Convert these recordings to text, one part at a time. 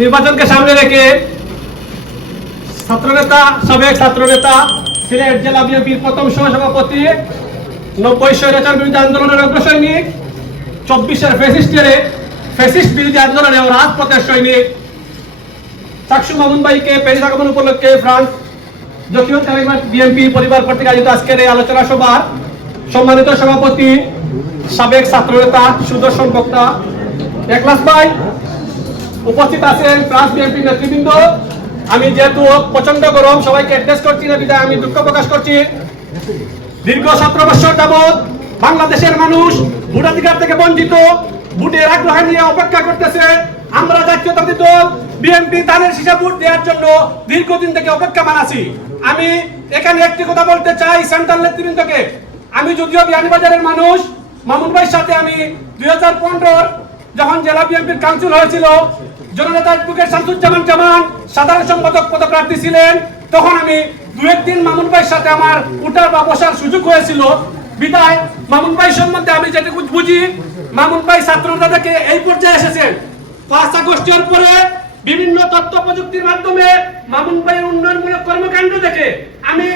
নির্বাচনকে সামনে রেখে ছাত্রনেতা, সাবেক ছাত্রনেতা, সিলেট জেলা বিএনপির প্রথম সহসভাপতি, নব্বই স্বৈরাচার বিরোধী আন্দোলনের অগ্রসৈনিক চব্বিশের ফেসিস্টের ফেসিস্ট বিরোধী আন্দোলনে ও রাজপথের সৈনিক। চাকসু মামুন ভাইকে প্যারিস আগমন উপলক্ষে ফ্রান্স দক্ষিণ কালিমার বিএনপি পরিবার কর্তৃক আয়োজিত আজকের এই আলোচনা সভার সম্মানিত সভাপতি, সাবেক ছাত্রনেতা, সুদর্শন বক্তা, একলাস ভাই। উপস্থিত আছেন ফ্রান্স বিএনপি নেতৃবৃন্দ। আমি যেহেতু প্রচণ্ড গরম, সবাইকে অ্যাড্রেস করছি না, বিদায়। আমি দুঃখ প্রকাশ করছি। দীর্ঘ সতেরো বছর যাবৎ বাংলাদেশের মানুষ ভোটাধিকার থেকে বঞ্চিত, ভোটের আগ্রহ নিয়ে অপেক্ষা করতেছে। আমরা জাতীয়তাবাদী দল, বিএনপি তাদের হিসাব ভোট দেওয়ার জন্য দীর্ঘদিন থেকে অপেক্ষা মানাছি আমি এখানে একটি কথা বলতে চাই সেন্ট্রাল নেতৃবৃন্দকে। আমি যদিও বিয়ানীবাজারের মানুষ, মামুন ভাইয়ের সাথে আমি দুই হাজার যখন জেলা বিএনপির কাউন্সিল হয়েছিল জননেতা অ্যাডভোকেট শামসুজ্জামান জামান, সাধারণ সম্পাদক পদপ্রার্থী ছিলেন। তখন আমি দু একদিন মামুন ভাইয়ের সাথে আমার উঠার বা বসার সুযোগ হয়েছিল। বিদায়, মামুন ভাই সম্বন্ধে আমি যেটুকু বুঝি, মামুন ভাই ছাত্ররা থেকে এই পর্যায়ে এসেছেন। পাঁচ আগস্টের পরে বিভিন্ন তথ্য প্রযুক্তির মাধ্যমে মামুন ভাইয়ের উন্নয়নমূলক কর্মকাণ্ড দেখে আমি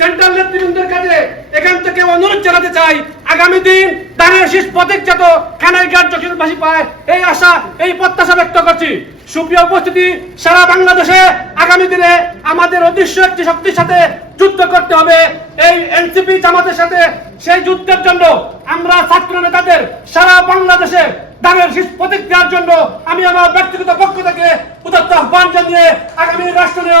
সেন্ট্রাল নেতৃবৃন্দের কাছে এখান থেকে অনুরোধ জানাতে চাই, আগামী দিন দানের শীষ প্রতীক যত খানের খানাইঘাট যশোরবাসী পায়, এই আশা, এই প্রত্যাশা ব্যক্ত করছি। সুপ্রিয় উপস্থিতি, সারা বাংলাদেশে আগামী দিনে আমাদের অদৃশ্য একটি শক্তির সাথে যুদ্ধ করতে হবে। এই এনসিপি জামাতের সাথে সেই যুদ্ধের জন্য আমরা ছাত্র নেতাদের সারা বাংলাদেশে দানের শীষ প্রতীক জন্য আমি আমার ব্যক্তিগত পক্ষ থেকে উদাত্ত আহ্বান জানিয়ে আগামী রাষ্ট্রীয়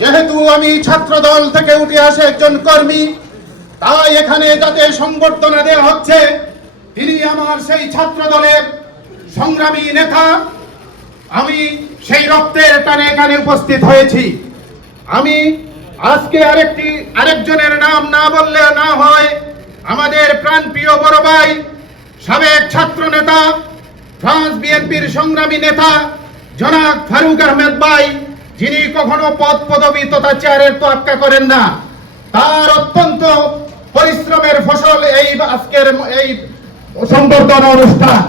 যেহেতু আমি ছাত্রদল থেকে উঠে আসে একজন কর্মী, তাই এখানে যাতে সংবর্ধনা দেওয়া হচ্ছে, তিনি আমার সেই ছাত্র দলের সংগ্রামী নেতা। আমি সেই রক্তের টানে এখানে উপস্থিত হয়েছি। আমি আজকে আরেকটি, আরেকজনের নাম না বললে না হয়, আমাদের প্রাণপ্রিয় বড় ভাই, সাবেক ছাত্র নেতা, ফ্রান্স বিএনপির সংগ্রামী নেতা, জনাব ফারুক আহমেদ ভাই। যিনি কখনো পদ পদবি তথা চেয়ারের তোয়াক্কা করেন না, তার অত্যন্ত পরিশ্রমের ফসল এই আজকের এই সংবর্ধনা অনুষ্ঠান।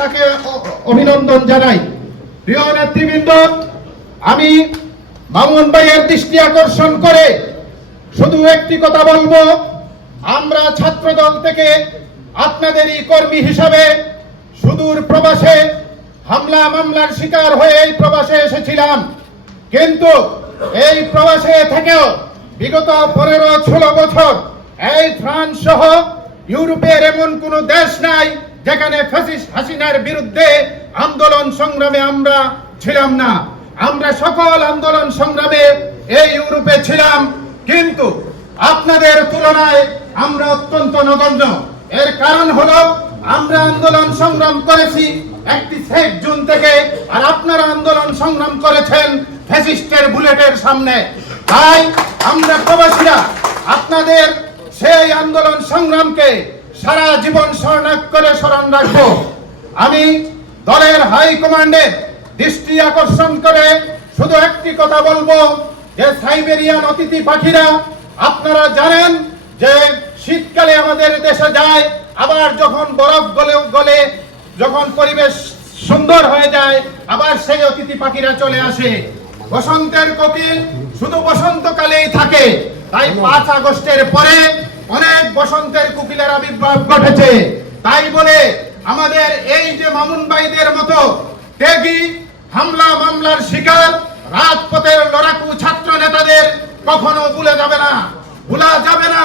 তাকে অভিনন্দন জানাই। প্রিয় নেতৃবৃন্দ, আমি মামুন ভাইয়ের দৃষ্টি আকর্ষণ করে শুধু একটি কথা বলব। আমরা ছাত্রদল থেকে আপনাদেরই কর্মী হিসাবে সুদূর প্রবাসে হামলা মামলার শিকার হয়ে এই প্রবাসে এসেছিলাম। কিন্তু এই প্রবাসে থেকেও বিগত পনেরো ষোলো বছর এই ফ্রান্স সহ ইউরোপের এমন কোন দেশ নাই যেখানে ফ্যাসিস্ট হাসিনার বিরুদ্ধে আন্দোলন সংগ্রামে আমরা ছিলাম না। আমরা সকল আন্দোলন সংগ্রামে এই ইউরোপে ছিলাম। কিন্তু আপনাদের তুলনায় আমরা অত্যন্ত নগণ্য। এর কারণ হলো আমরা আন্দোলন সংগ্রাম করেছি একটি শেখ জুন থেকে আর আপনারা আন্দোলন সংগ্রাম করেছেন ফ্যাসিস্টের বুলেটের সামনে। তাই আমরা প্রবাসীরা, আপনাদের সেই আন্দোলন সংগ্রামকে সারা জীবন স্মরণ করে স্মরণ রাখব। আমি দলের হাই কমান্ডের দৃষ্টি আকর্ষণ করে শুধু একটি কথা বলব যে, সাইবেরিয়ান অতিথি পাখিরা, আপনারা জানেন যে, শীতকালে আমাদের দেশে যায়, আবার যখন বরফ গলে গলে যখন পরিবেশ সুন্দর হয়ে যায়, আবার সেই অতিথি পাখিরা চলে আসে। বসন্তের কোকিল শুধু বসন্তকালেই থাকে। তাই পাঁচ আগস্টের পরে অনেক বসন্তের কোকিলের আবির্ভাব ঘটেছে। তাই বলে আমাদের এই যে মামুন ভাইদের মতো ত্যাগী, হামলা মামলার শিকার, রাজপথের লড়াকু ছাত্র নেতাদের কখনো ভুলে যাবে না। ভুলা যাবে না।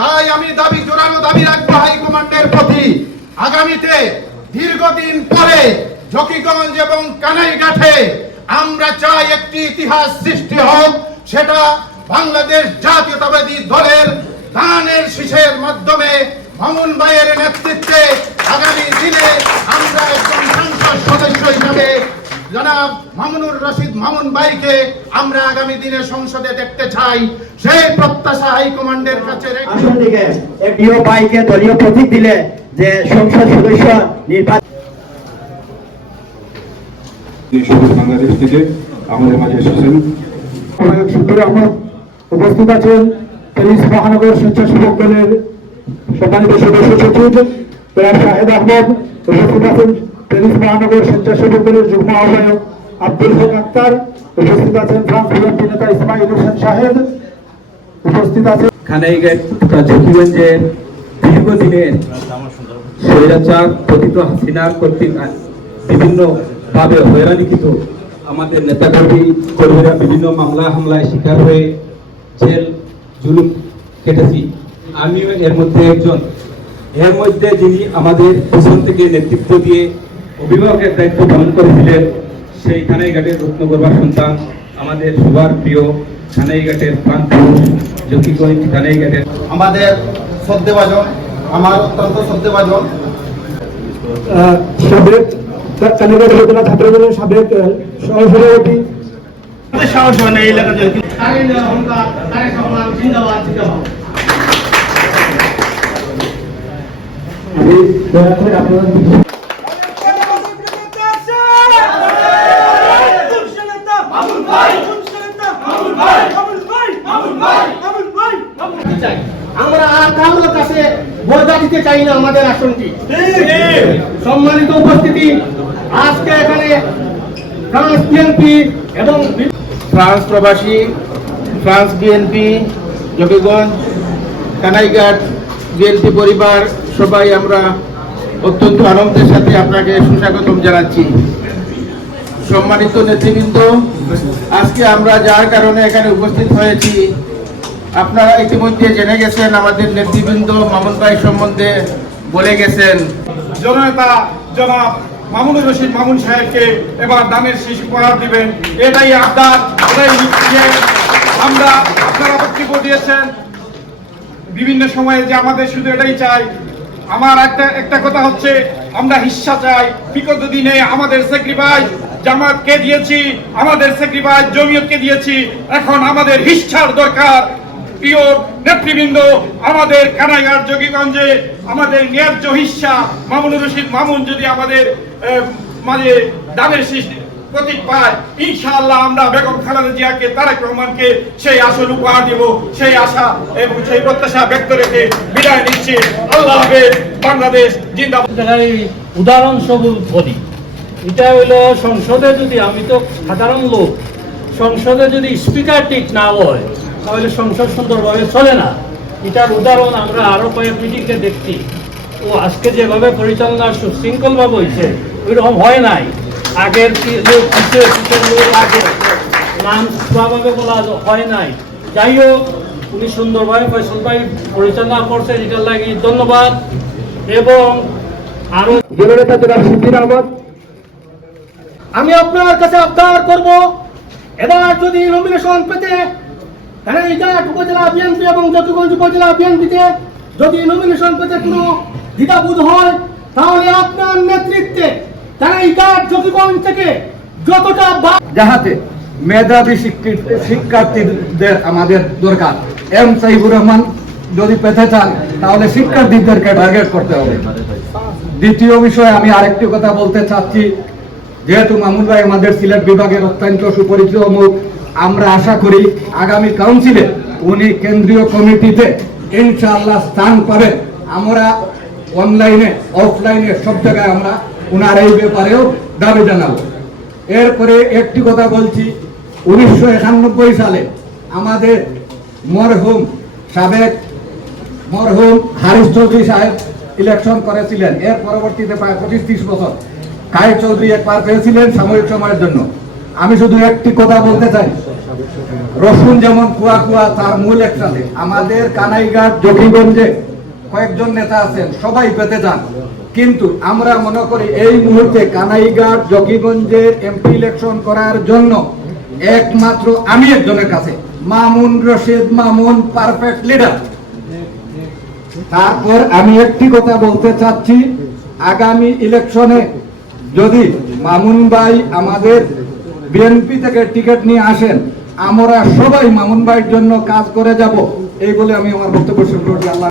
তাই আমি দাবি, জোরালো দাবি রাখব হাইকমান্ডের প্রতি। আগামীতে দীর্ঘদিন পরে জকিগঞ্জ এবং কানাইঘাটে আমরা চাই একটি ইতিহাস সৃষ্টি হোক, সেটা বাংলাদেশ জাতীয়তাবাদী দলের দানের শীষের মাধ্যমে মামুন ভাইয়ের নেতৃত্বে আগামী দিনে আমরা একজন সংসদ সদস্য হিসাবে জনাব মামুনুর রশিদ মামুন ভাইকে আমরা আগামী দিনে সংসদে দেখতে চাই। সেই প্রত্যাশা হাইকমান্ডের কাছে রেখে বাইকে দলীয় প্রতীক দিলে যে সংসদ সদস্য নির্বাচন বাংলাদেশ থেকে আমাদের মাঝে এসেছেন। শিবুর আহমদ উপস্থিত আছেন প্যারিস মহানগর স্বেচ্ছাসেবক দলের সম্মানিত সদস্য সচিব প্রয়াস শাহেদ আহমদ উপস্থিত আছেন প্যারিস মহানগর স্বেচ্ছাসেবক দলের যুগ্ম আহ্বায়ক আব্দুল হক আক্তার উপস্থিত আছেন ফ্রান্স বিএনপি নেতা ইসমাইল হোসেন শাহেদ উপস্থিত আছেন। খানাইঘাট ঝুঁকিগঞ্জের দীর্ঘদিনের স্বৈরাচার পতিত হাসিনার কর্তৃক বিভিন্ন ভাবে হয়রানিকৃত আমাদের নেতাকর্মী কর্মীরা বিভিন্ন মামলা, হামলায় শিকার হয়ে জেল, জুলুম কেটেছি। আমিও এর মধ্যে একজন। এর মধ্যে যিনি আমাদের পিছন থেকে নেতৃত্ব দিয়ে অভিভাবকের দায়িত্ব পালন করেছিলেন, সেই খানাইঘাটের রত্নগর্বার সন্তান, আমাদের সবার প্রিয় খানাইঘাটের প্রান্ত জ্যোতিগঞ্জ খানাইঘাটের আমাদের শ্রদ্ধেভাজন আমার অত্যন্ত শ্রদ্ধেভাজন সাবেক কালীগঞ্জ উপজেলা ছাত্র দলের সাবেক সহসভাপতি। সাহস হয় না এই এলাকাতে আমি দয়া করে আপনারা চাই। আমরা আর কারোর কাছে দিতে চাই না আমাদের আসনটি। সম্মানিত উপস্থিতি, আজকে এখানে ফ্রান্স বিএনপি এবং ফ্রান্স প্রবাসী, France BNP Jogiganj Kanaighat, BNP পরিবার, সবাই আমরা অত্যন্ত আনন্দের সাথে আপনাকে সুস্বাগতম জানাচ্ছি। সম্মানিত নেতৃবৃন্দ, আজকে আমরা যার কারণে এখানে উপস্থিত হয়েছি আপনারা ইতিমধ্যে জেনে গেছেন, আমাদের নেতৃবৃন্দ মামুন ভাই সম্বন্ধে বলে গেছেন। জননেতা জনাব মামুনুর রশিদ মামুন সাহেবকে এবার দানের শীষ উপহার দিবেন। এটাই আবদার, এটাই। আমরা আপনারা বক্তব্য দিয়েছেন। বিভিন্ন সময়ে যে আমাদের শুধু এটাই চাই। আমার একটা একটা কথা হচ্ছে, আমরা হিস্সা চাই। বিগত দিনে আমাদের স্যাক্রিফাইস জামাতকে দিয়েছি, আমাদের স্যাক্রিফাইস জমিয়তকে দিয়েছি। এখন আমাদের হিস্সার দরকার। প্রিয় নেতৃবৃন্দ, আমাদের কানাইঘাট যোগীগঞ্জে আমাদের ন্যায্য হিস্সা মামুনুর রশিদ মামুন যদি আমাদের মাঝে দানের সৃষ্টি প্রতীক পায়, ইনশাআল্লাহ আমরা বেগম খালেদা জিয়াকে, তারেক রহমানকে সেই আসল উপহার দিব, সেই আশা এবং সেই প্রত্যাশা ব্যক্ত রেখে বিদায় নিচ্ছি। আল্লাহ বাংলাদেশ জিন্দাবাদ। উদাহরণ স্বরূপ বলি। এটা হইল সংসদে যদি, আমি তো সাধারণ লোক, সংসদে যদি স্পিকার ঠিক না হয় তাহলে সংসদ সুন্দরভাবে চলে না। এটার উদাহরণ আমরা আরও কয়েক মিটিংকে দেখছি। ও আজকে যেভাবে পরিচালনা সুশৃঙ্খলভাবে হয়েছে, ওইরকম হয় নাই। আগের আগে। নাম স্বভাবে বলা হয় নাই। যাই হোক, উনি সুন্দরভাবে ফয়সল ভাই পরিচালনা করছেন, এটার লাগি ধন্যবাদ। এবং আরও আমি আপনার কাছে আবদার করব, এবার যদি নমিনেশন পেতে কানাইঘাট উপজেলা বিএনপি এবং যতুগঞ্জ উপজেলা বিএনপিতে যদি নমিনেশন পেতে কোনো দ্বিধাবোধ হয়, তাহলে আপনার নেতৃত্বে যতুগঞ্জ থেকে যতটা যাহাতে মেধাবী শিক্ষার্থীদের আমাদের দরকার। এম সাইবুর রহমান যদি পেতে চান, তাহলে শিক্ষার্থীদেরকে টার্গেট করতে হবে। দ্বিতীয় বিষয়ে আমি আরেকটি কথা বলতে চাচ্ছি। যেহেতু মামুন ভাই আমাদের সিলেট বিভাগের অত্যন্ত সুপরিচিত মুখ আমরা আশা করি আগামী কাউন্সিলে উনি কেন্দ্রীয় কমিটিতে ইনশাআল্লাহ স্থান পাবেন। আমরা অনলাইনে, অফলাইনে সব জায়গায় আমরা উনার এই ব্যাপারেও দাবি জানাব। এরপরে একটি কথা বলছি, উনিশশো একানব্বই সালে আমাদের মরহুম সাবেক মরহুম হারিস চৌধুরী সাহেব ইলেকশন করেছিলেন। এর পরবর্তীতে প্রায় পঁচিশ, ত্রিশ বছর। কায়ের চৌধুরী একবার পেয়েছিলেন সাময়িক সময়ের জন্য। আমি শুধু একটি কথা বলতে চাই। রসুন যেমন কুয়া কুয়া, তার মূল একটা আমাদের কানাইঘাট, জকিগঞ্জে কয়েকজন নেতা আছেন, সবাই পেতে চান। কিন্তু আমরা মনে করি এই মুহূর্তে কানাইঘাট, জকিগঞ্জের এমপি ইলেকশন করার জন্য একমাত্র আমি একজনের কাছে, মামুন রশিদ মামুন, পারফেক্ট লিডার। তারপর আমি একটি কথা বলতে চাচ্ছি, আগামী ইলেকশনে যদি মামুন ভাই আমাদের বিএনপি থেকে টিকিট নিয়ে আসেন। আমরা সবাই মামুন ভাইয়ের জন্য কাজ করে যাব। এই বলে আমি আমার বক্তব্য শুরু করছি। আল্লাহ